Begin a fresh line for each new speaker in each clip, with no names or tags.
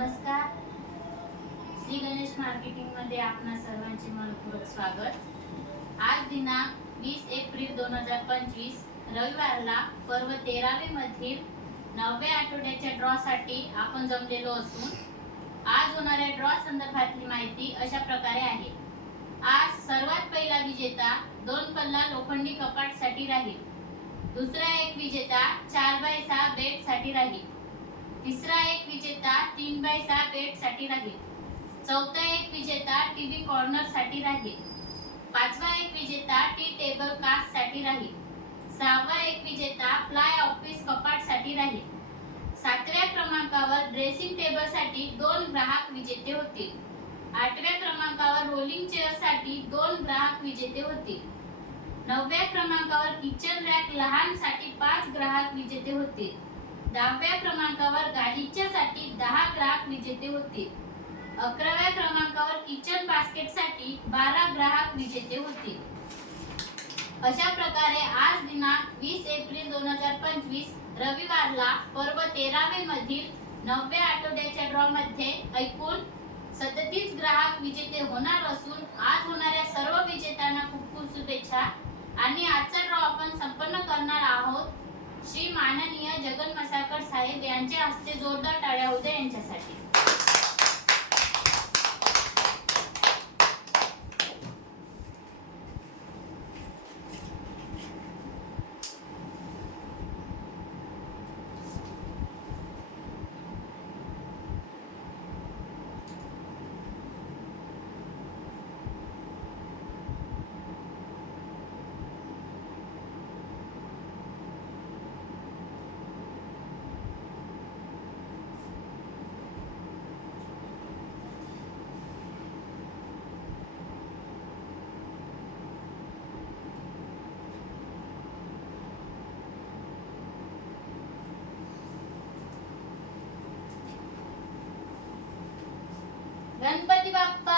नमस्कार. श्री गणेश मार्केटिंगमध्ये आपणा सर्वांचे मनपूर्वक स्वागत. आज दिनांक वीस एप्रिल दोन हजार पंचवीस रविवारला पर्व तेरावे मधील नवव्या आठवड्याच्या ड्रॉ साठी आपण जमलेलो असून आज होणाऱ्या ड्रॉ संदर्भातली माहिती अशा प्रकारे आहे. आज सर्वात पहिला विजेता दोन पल्ला लोखंडी कपाटसाठी राहील. दुसरा एक विजेता चार बाय सहा बेडसाठी राहील. तिसरा एक विजेता तीन बाय सहा बेटसाठी राहील. चौथा एक विजेता टीव्ही कॉर्नरसाठी राहील. पाचवा एक विजेता टी टेबल कास्टसाठी राहील. सहावा एक विजेता फ्लाय ऑफिस कपाटसाठी राहील. सातव्या क्रमांकावर ड्रेसिंग टेबलसाठी दोन ग्राहक विजेते होतील. आठव्या क्रमांकावर रोलिंग चेअरसाठी दोन ग्राहक विजेते होतील. नवव्या क्रमांकावर किचन रॅक लहानसाठी पाच ग्राहक विजेते होतील. दहाव्या क्रमांकावर गाडीच्यासाठी दहा ग्राहक विजेते होतील अकराव्या क्रमांकावर किचन बास्केटसाठी बारा ग्राहक विजेते होतील अशा प्रकारे आज दिनांक वीस एप्रिल दोन हजार पंचवीस रविवारला पर्व तेरावे मधील नवव्या आठवड्याच्या ड्रॉ मध्ये सदतीस ग्राहक विजेते होणार असून आज होणाऱ्या सर्व विजेत्यांना खूप खूप शुभेच्छा. आणि आजचा ड्रॉ आपण संपन्न करणार आहोत. श्री माननीय जगन मसाकर साहेब यांच्या हस्ते जोरदार टाळ्या होऊ यांच्यासाठी. गणपती बाप्पा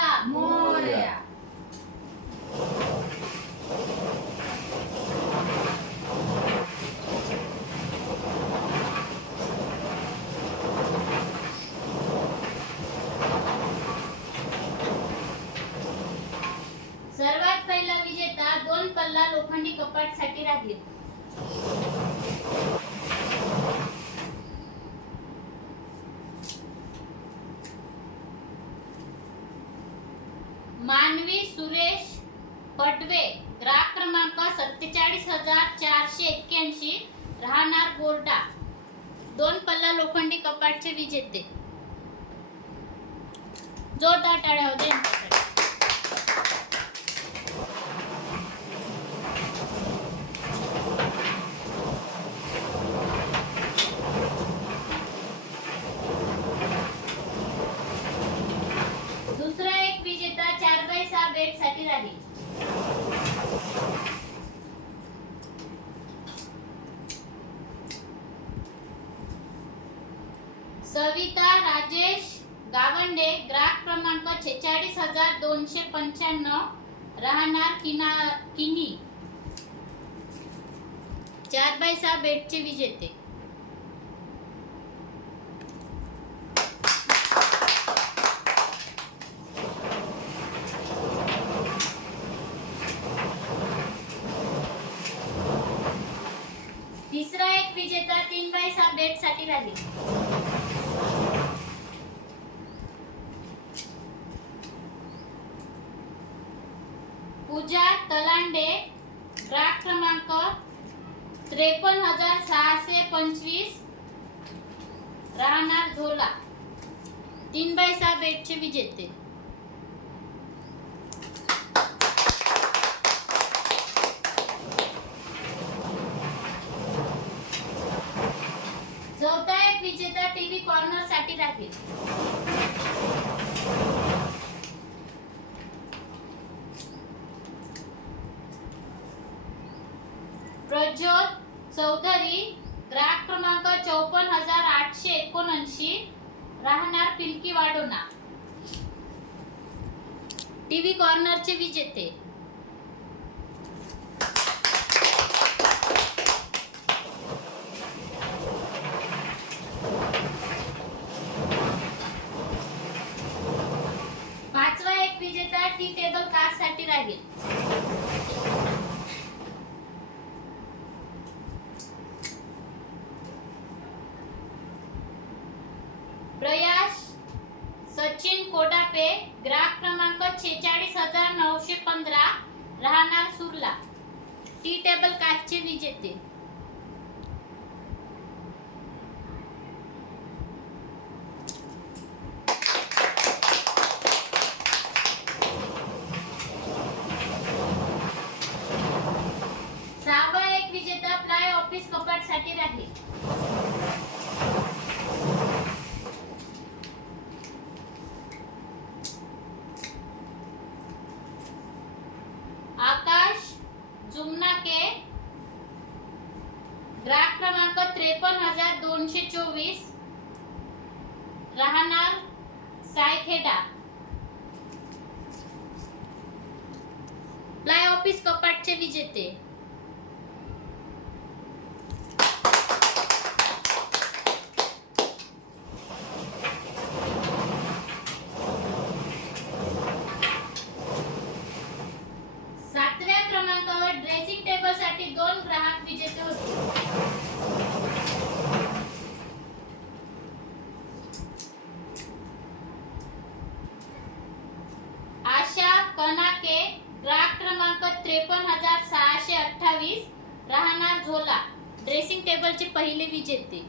मानवी सुरेश पटवे. ग्राहक क्रमांक सत्तेचाळीस हजार चारशे एक्क्याऐंशी. राहणार बोर्डा. दोन पल्ला लोखंडी कपाटचे विजेते. जोरदार टाळ्या होते यांच्यासाठी. दुसरा एक विजेता चार बाय सहा बेडसाठी राहील सविता राजेश गावंडे ग्राहक क्रमांक छेचाळीस हजार दोनशे पंच्याण्णव राहणार किना किनी चार बाय सहा बेटचे विजेते. तिसरा एक विजेता तीन बाय सहा बेडसाठी राहील. क्रमांक त्रेपन्न हजार सहाशे पंचवीस. राहणार झोला. तीन बाय सहा बेडचे विजेते. चौथा एक विजेता टीव्ही कॉर्नरसाठी राहील. चौधरी ग्राहक क्रमांक चौपन्न हजार आठशे एकोणऐंशी राहणार पिलकी वाडोना. टीव्ही कॉर्नरचे विजेते. राहणार सुरला. टी टेबल काचचे विजेते क्रमांक त्रेपन्न हजार दोनशे चोवीस. राहणार सायखेडा. प्लाय ऑफिस कपाटचे विजेते. त्रेपन्न हजार सहाशे अठ्ठावीस राहणार झोला. ड्रेसिंग टेबलचे पहिले विजेते.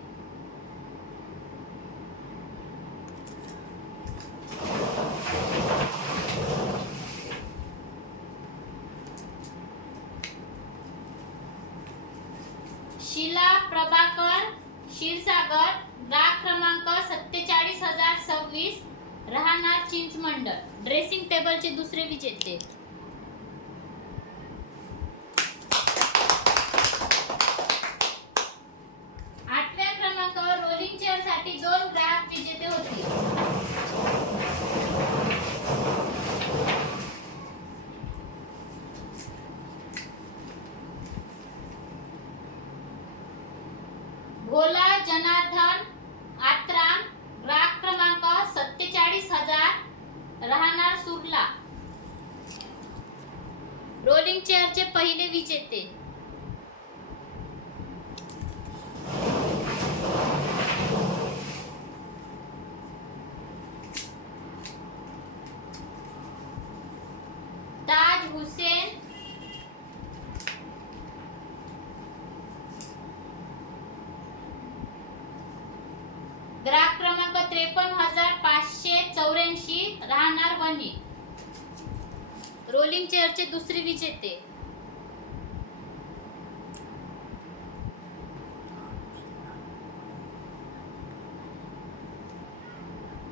फोल्डिंग चेअरचे दुसरे विजेते.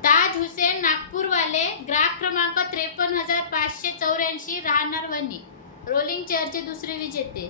ताज हुसेन नागपूरवाले ग्राहक क्रमांक त्रेपन्न हजार पाचशे चौऱ्याऐंशी राहणार वनी रोलिंग चेअरचे दुसरे विजेते.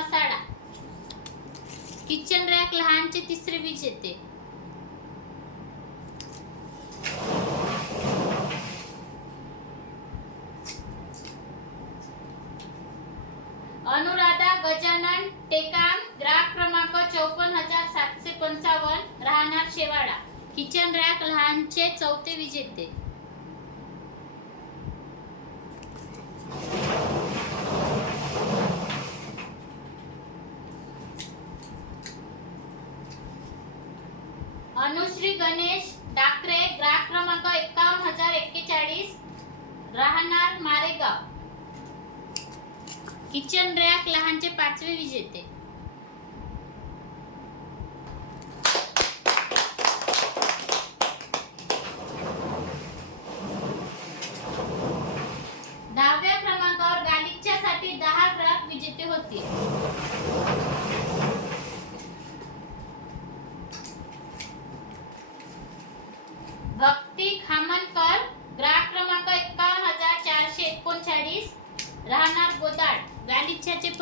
मसाला किचन रॅक लहानचे तिसरे वीज येते. राहणार मारेगाव. किचन रॅक लहानचे पाचवे विजेते.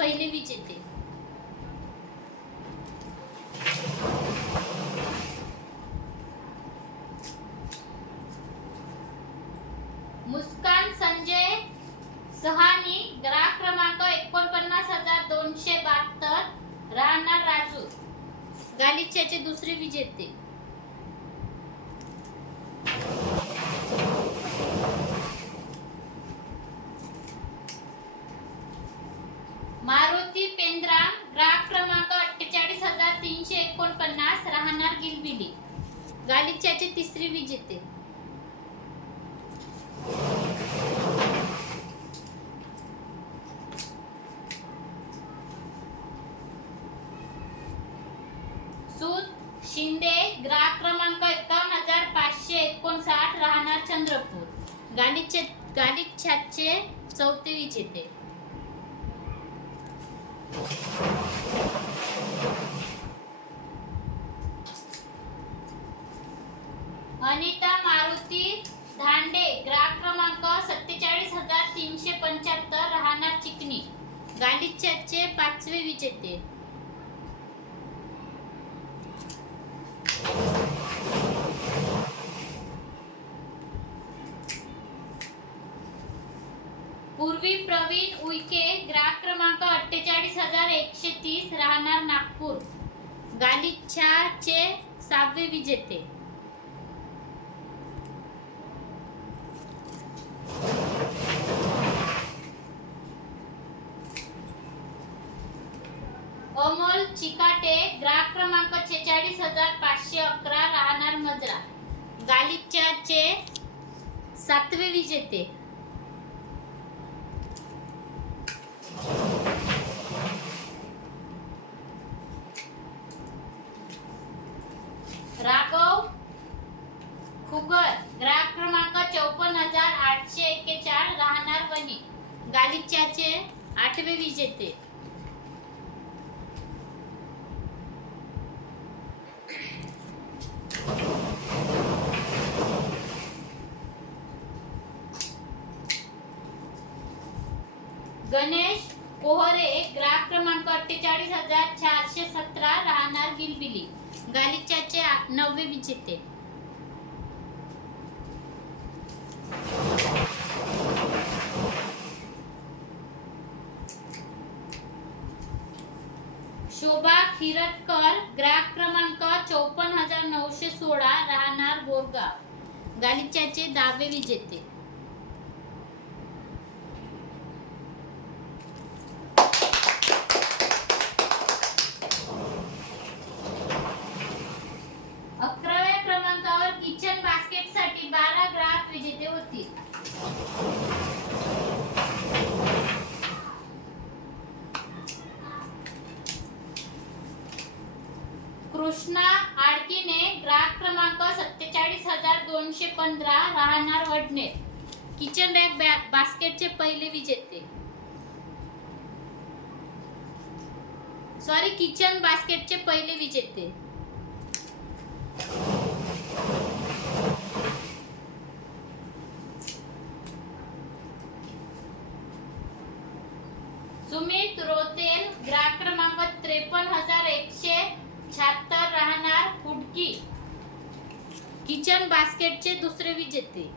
पहिले विजेते संजय सहानी ग्राहक क्रमांक एकोणपन्नास हजार दोनशे बहात्तर राहणार राजू गालिच्याचे दुसरे विजेते मारुती पेंद्राम ग्राहक क्रमांक अठ्ठेचाळीस हजार तीनशे एकोणपन्नास राहणार गिलबिली गालिच्याचे तिसरे विजेते सूत शिंदे ग्राहक क्रमांक एकावन्न हजार पाचशे एकोणसाठ राहणार चंद्रपूर गालिचे गालिच्याचे चौथे विजेते अनिता मारुती धांडे ग्राहक क्रमांक सत्तेचाळीस हजार तीनशे पंच्याहत्तर राहणार चिकणी गालिच्याचे पाचवे पूर्वी प्रवीण उईके ग्राहक क्रमांक अठ्ठेचाळीस हजार एकशे तीस राहणार नागपूर. गालिच्छाचे सहावे विजेते. अमोल चिकाटे ग्राहक क्रमांक छेचाळीस हजार पाचशे अकरा राहणार मजरा. गालिच्याचे सातवे विजेते राघव खुगर ग्राहक क्रमांक चौपन्न हजार आठशे एक्केचाळ राहणार वणी गालिच्याचे आठवे विजेते गणेश कोहरे ग्राहक क्रमांक अठ्ठेचाळीस हजार चारशे सतरा राहणार गिलबिली गालिच्याचे नववे विजेते. शोभा खिरटकर ग्राहक क्रमांक चौपन्न हजार नऊशे सोळा राहणार बोरगाव. गालिच्याचे दहावे विजेते अकराव्या क्रमांकावर किचन बास्केटसाठी बारा ग्राहक विजेते होतील कृष्णा आडकीने ग्राहक क्रमांक सत्तेचाळीस हजार दोनशे पंधरा राहणार वडणे किचन रॅक बॅ- बास्केटचे पहिले विजेते सॉरी किचन बास्केटचे पहिले विजेते. सुमित रोतेल ग्राहक क्रमांक त्रेपन्न हजार एकशे शहात्तर राहणार फुडकी किचन बास्केटचे दुसरे विजेते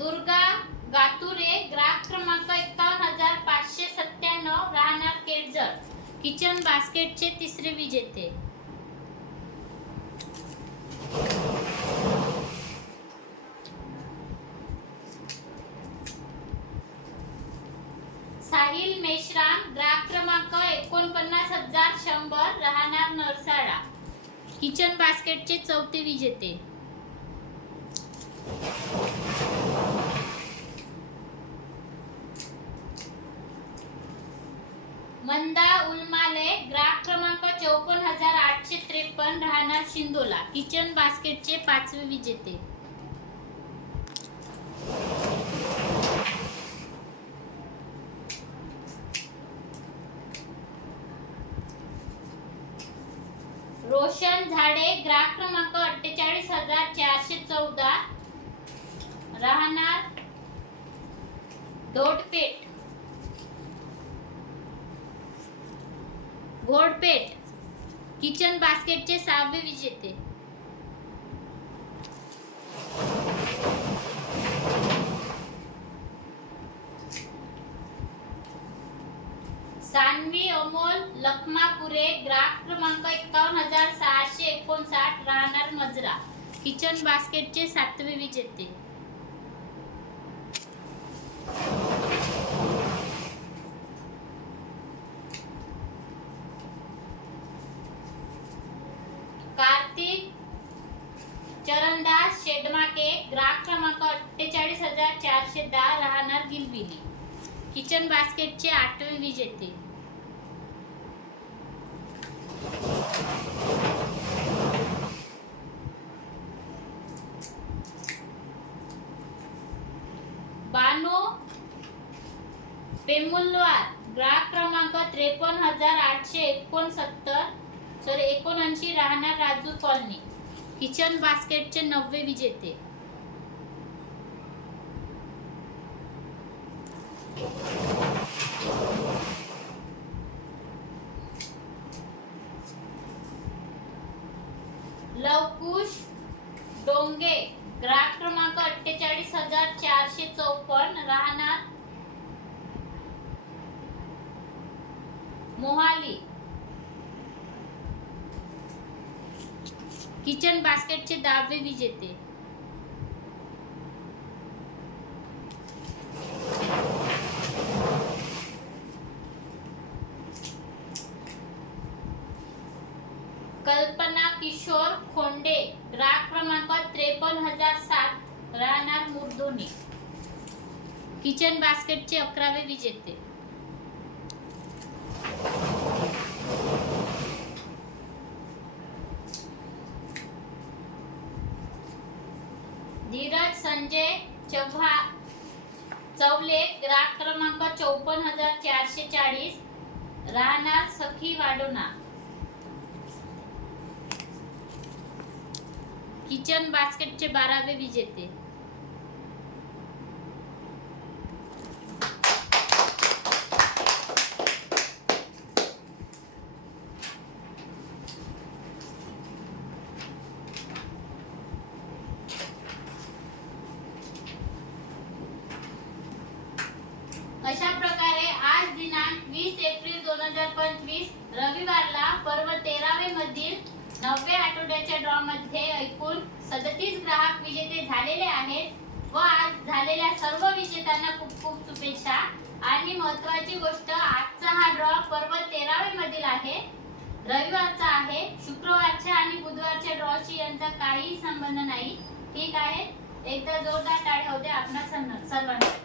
दुर्गा गातुरे ग्राहक क्रमांक एकावन्न हजार पाचशे सत्त्याण्णव राहणार केळझर किचन बास्केटचे तिसरे साहिल मेश्राम ग्राहक क्रमांक एकोणपन्नास हजार शंभर राहणार नरसाळा. किचन बास्केटचे चौथे विजेते मंदा उलमाले ग्राहक क्रमांक चौपन्न हजार आठशे त्रेपन्न राहणार शिंदोला किचन बास्केटचे पाचवे विजेते. रोशन झाडे ग्राहक क्रमांक अठ्ठेचाळीस हजार चारशे चौदा. राहणार दोडपेठ घोडपेठ. किचन बास्केटचे सहावे विजेते. जान्हवी अमोल लखमापुरे ग्राहक क्रमांक एकावन्न हजार सहाशे एकोणसाठ राहणार मजरा. किचन बास्केटचे सातवे विजेते. कार्तिक चरणदास शेडमाके ग्राहक क्रमांक अठ्ठेचाळीस हजार चारशे दहा राहणार गिलबिली. किचन बास्केटचे आठवे विजेते. बानो पेमुलवार ग्राहक क्रमांक त्रेपन्न हजार आठशे एकोणसत्तर. सॉरी एकोणऐंशी राहणार राजू कॉलनी. किचन बास्केटचे नववे विजेते लवकुश डोंगे ग्राहक क्रमांक अठ्ठेचाळीस हजार चारशे चौपन्न राहणार मोहाली. किचन बास्केटचे दहावे विजेते. कल्पना किशोर खोंडे राग क्रमांक त्रेपन्न हजार सात राहणार मुर्दोनी. किचन बास्केटचे अकरावे विजेते. धीरज संजय चव्हा चौले ग्राहक क्रमांक चौपन्न हजार चारशे चाळीस. राहणार सखी वाडोना. किचन बास्केटचे बारावे विजेते. अशा प्रकारे आज दिनांक वीस एप्रिल दोन हजार पंचवीस रविवारला पर्व तेरावे मधील नवव्या आठवड्याच्या ड्रॉ मध्ये एकूण सदतीस ग्राहक विजेते झालेले आहेत व आज झालेल्या सर्व विजेत्यांना खूप खूप शुभेच्छा. आणि महत्वाची गोष्ट आजचा हा ड्रॉ पर्व तेरावे मधील आहे. रविवारचा आहे. शुक्रवारच्या आणि बुधवारच्या ड्रॉशी यांचा काहीही संबंध नाही. ठीक आहे? एकदा जोरदार टाळ्या होते आपणा सर्वांना.